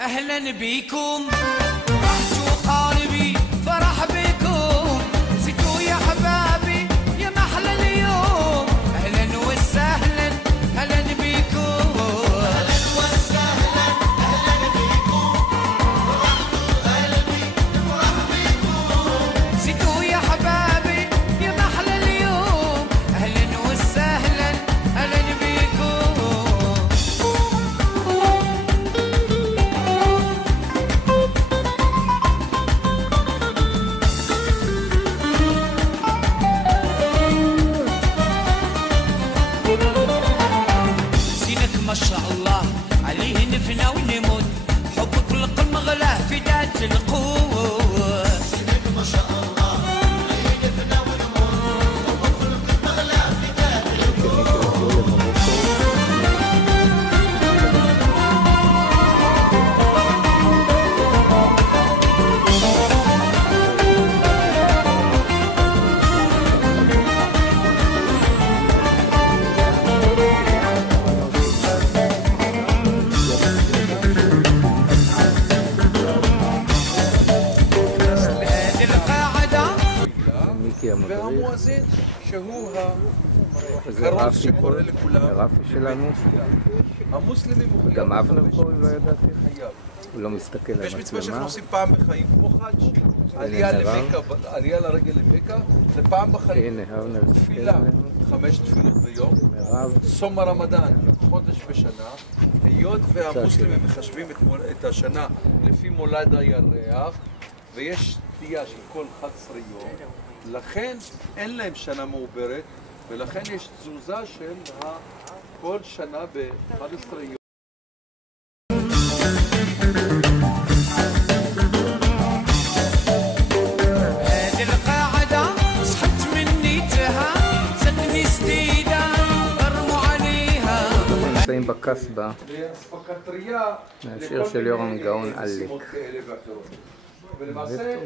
أهلا بيكم رحتوا قاربي فرح بكم زيتوا يا حبابي يا محلى اليوم أهلا وسهلا أهلا بيكم أهلا وسهلا أهلا بيكم فرحتوا قلبي فرح بكم زيتوا يا حبابي يا محلى اليوم أهلا وسهلا أهلا بيكم ما شاء الله عليه نفنى ونموت حبك في القلب غلاه في ذات القوة سيدك ما شاء الله عليه نفنى ونموت حبك في القلب غلاه في ذات القوة והמואזין שהוא הקרוב שקורא לכולם, הרב שלנו, המוסלמים הוא גם אבנר פה, לא ידעתי, חייב. הוא לא מסתכל יש מצווה למצלמה. שאנחנו עושים פעם בחיים, כמו חאג', עלייה לרגל למכה, זה פעם בחיים. הנה, אבנר מסתכל תפילה, עלינו. 5 תפילות ביום, הרב, צום הרמדאן, חודש בשנה, היות והמוסלמים מחשבים את השנה לפי מולד הירח, ויש סטייה של כל 11 יום, לכן אין להם שנה מעוברת, ולכן יש תזוזה של כל שנה ב-11 יום. هذه القاعدة صحت منيتها زدني استيدا برموا عليها נמצאים בקסבה, לאספקטריה מהשיר של יורם גאון עליק. ולמעשה,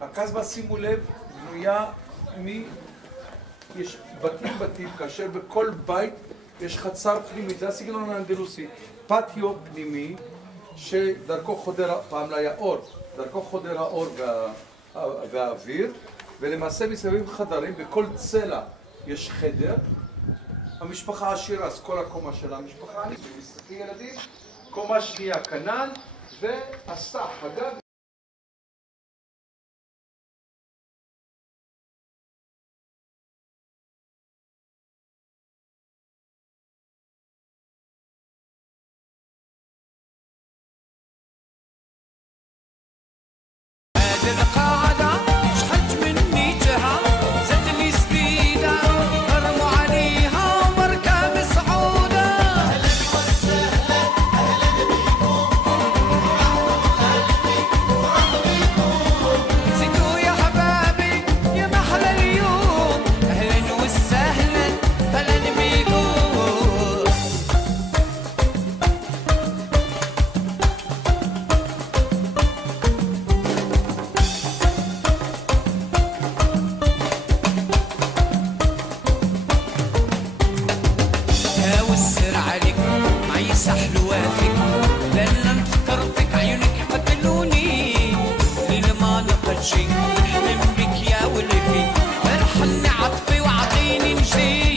הקסבה, שימו לב, בנויה יש בתים, כאשר בכל בית יש חצר פנימית, זה הסגנון האנדלוסי, פטיו פנימי שדרכו חודר, פעם לא היה אור, דרכו חודר האור והאוויר, ולמעשה מסביב חדרים, בכל צלע יש חדר. המשפחה עשירה, אז כל הקומה שלה המשפחה ענית, ומשחקי ילדים, קומה שנייה כנ"ל, והסך, הגג. القاعدة شحت منيتها زدني سديدة برموا عليها مركب صعودة أهلا وسهلا أهلا بيكم زيتوا يا حبابي يا محلى اليوم أهلا وسهلا أهلا بيكم والسر عليك معي سحل وافك لأن نفكر فيك عيونك قتلوني ليل ما نقل شي نحلم بك يا ولفي ارحلني عطفي وعطيني نجي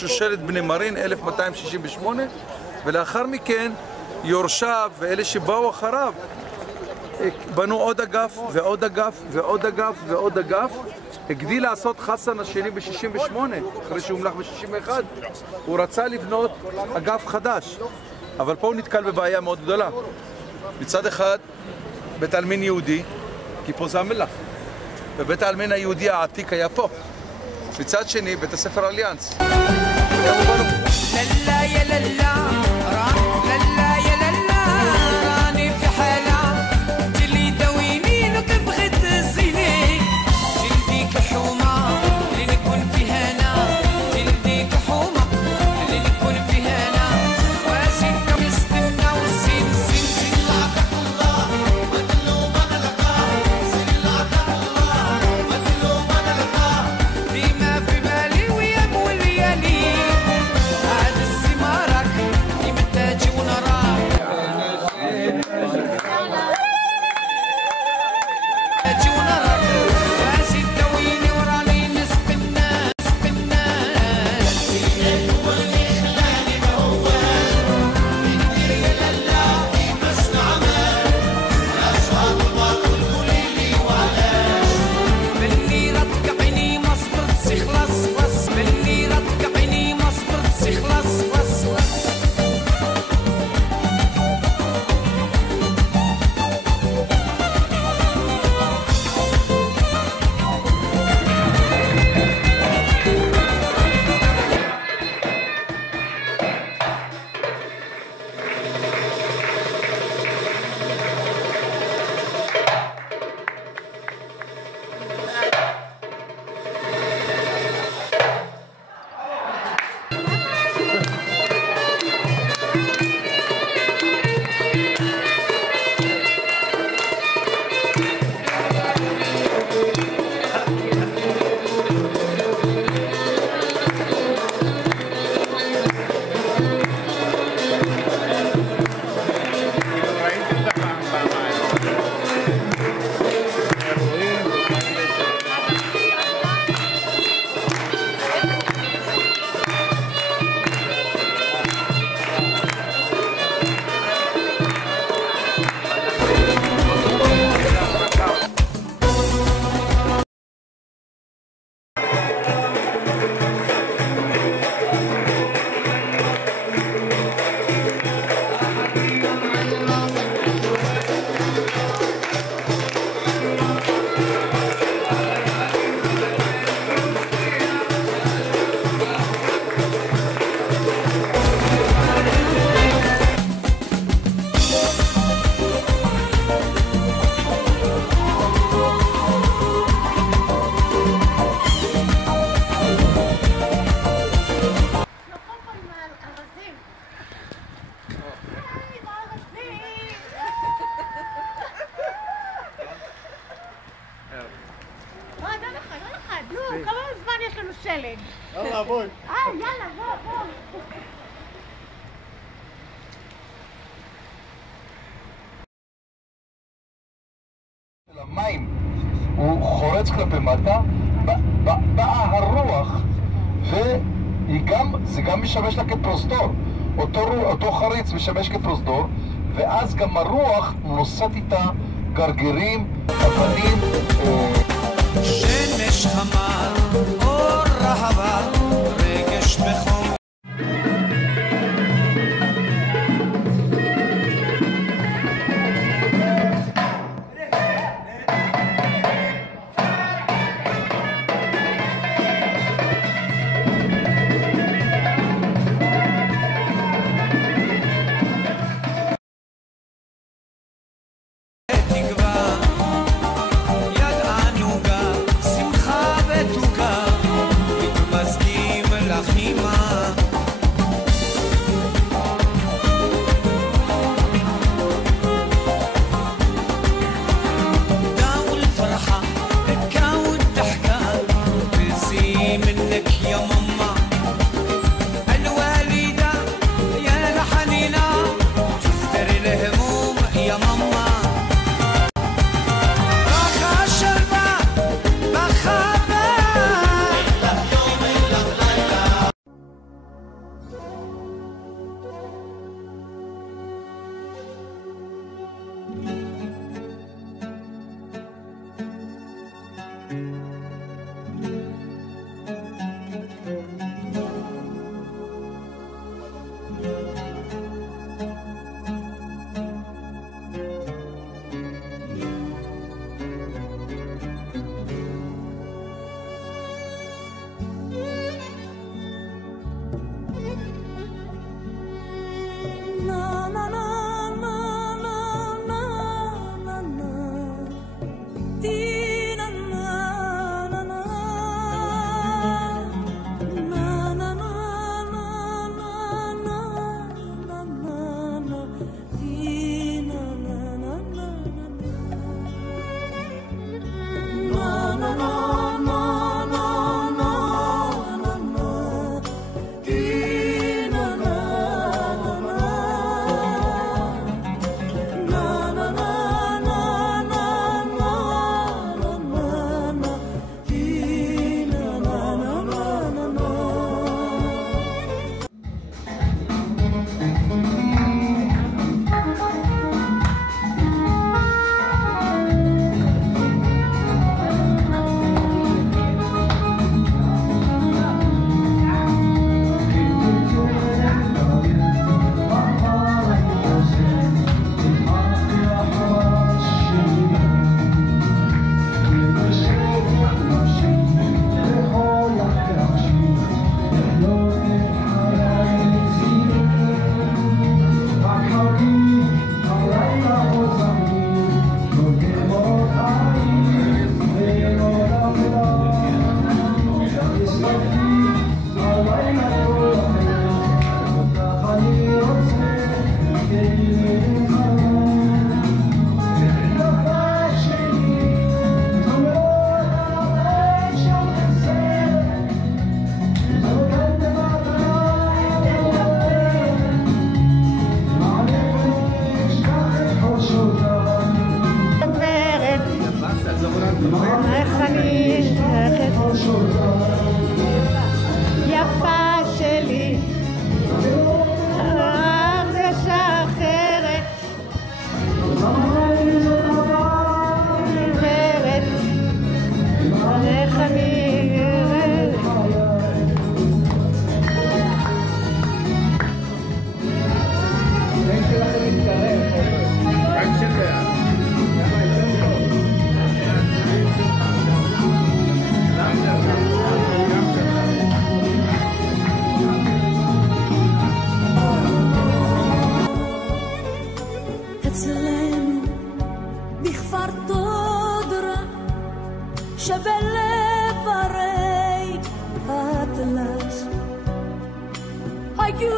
שושלת בני מרין 1268, ולאחר מכן יורשיו ואלה שבאו אחריו בנו עוד אגף ועוד אגף ועוד אגף ועוד אגף. הגדיל לעשות חסן השני ב-68, אחרי שהוא מלך ב-61, הוא רצה לבנות אגף חדש, אבל פה הוא נתקל בבעיה מאוד גדולה. מצד אחד בית העלמין יהודי, כי פה זה המלך, ובית העלמין היהודי העתיק היה פה. מצד שני בית הספר אליאנס. للا يا للا للا يا للا راني في حالة تلي دويني لو تبغي تزيني جلدي كحومة اللي نكون في هنا جلدي كحومة اللي نكون في هنا واسين كم يستنى والسين יאללה, בוא. המים הוא חורץ כלפי מטה, באה הרוח וזה גם משמש לה כפרוזדור. אותו חריץ משמש כפרוזדור, ואז גם הרוח נושאת איתה גרגירים, אבנים. שמש חמה, אור רהבה, רגש בחום. שבלב הרי האטלס היו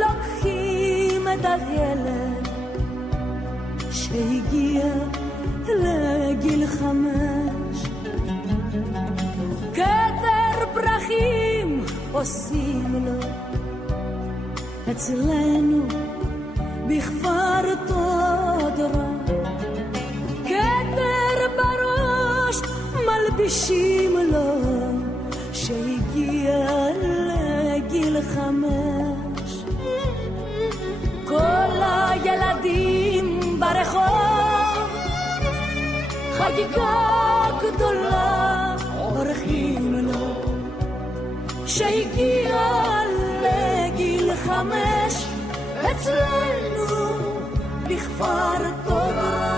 לוקחים את הילד שהגיע לגיל 5 כתר פרחים או עושים לו אצלנו בכפר תודרה כתר בראש מלבישים לו שהגיע לגיל 5 כל הילדים ברחוב חגיגה גדולה עורכים לו שהגיע לגיל 5 אצלנו בכפר תודרה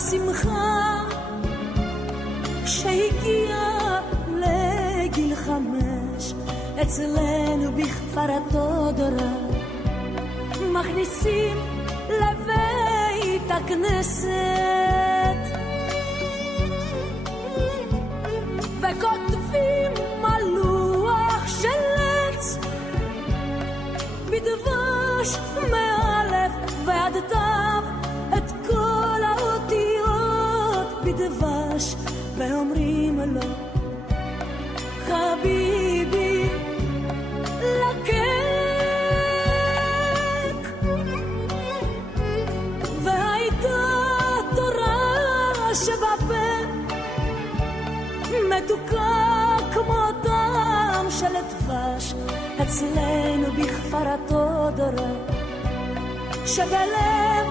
השמחה שהגיע לגיל 5 אצלנו בכפר התודרה מכניסים לבית הכנסת וכותבים על לוח של עץ בדבש מאלף ועד תו את כל האותיות בדבש ואומרים לו חביבי לקק והייתה תורה שבפה מתוקה כמו דם של דבש אצלנו בכפר התודרה שבלב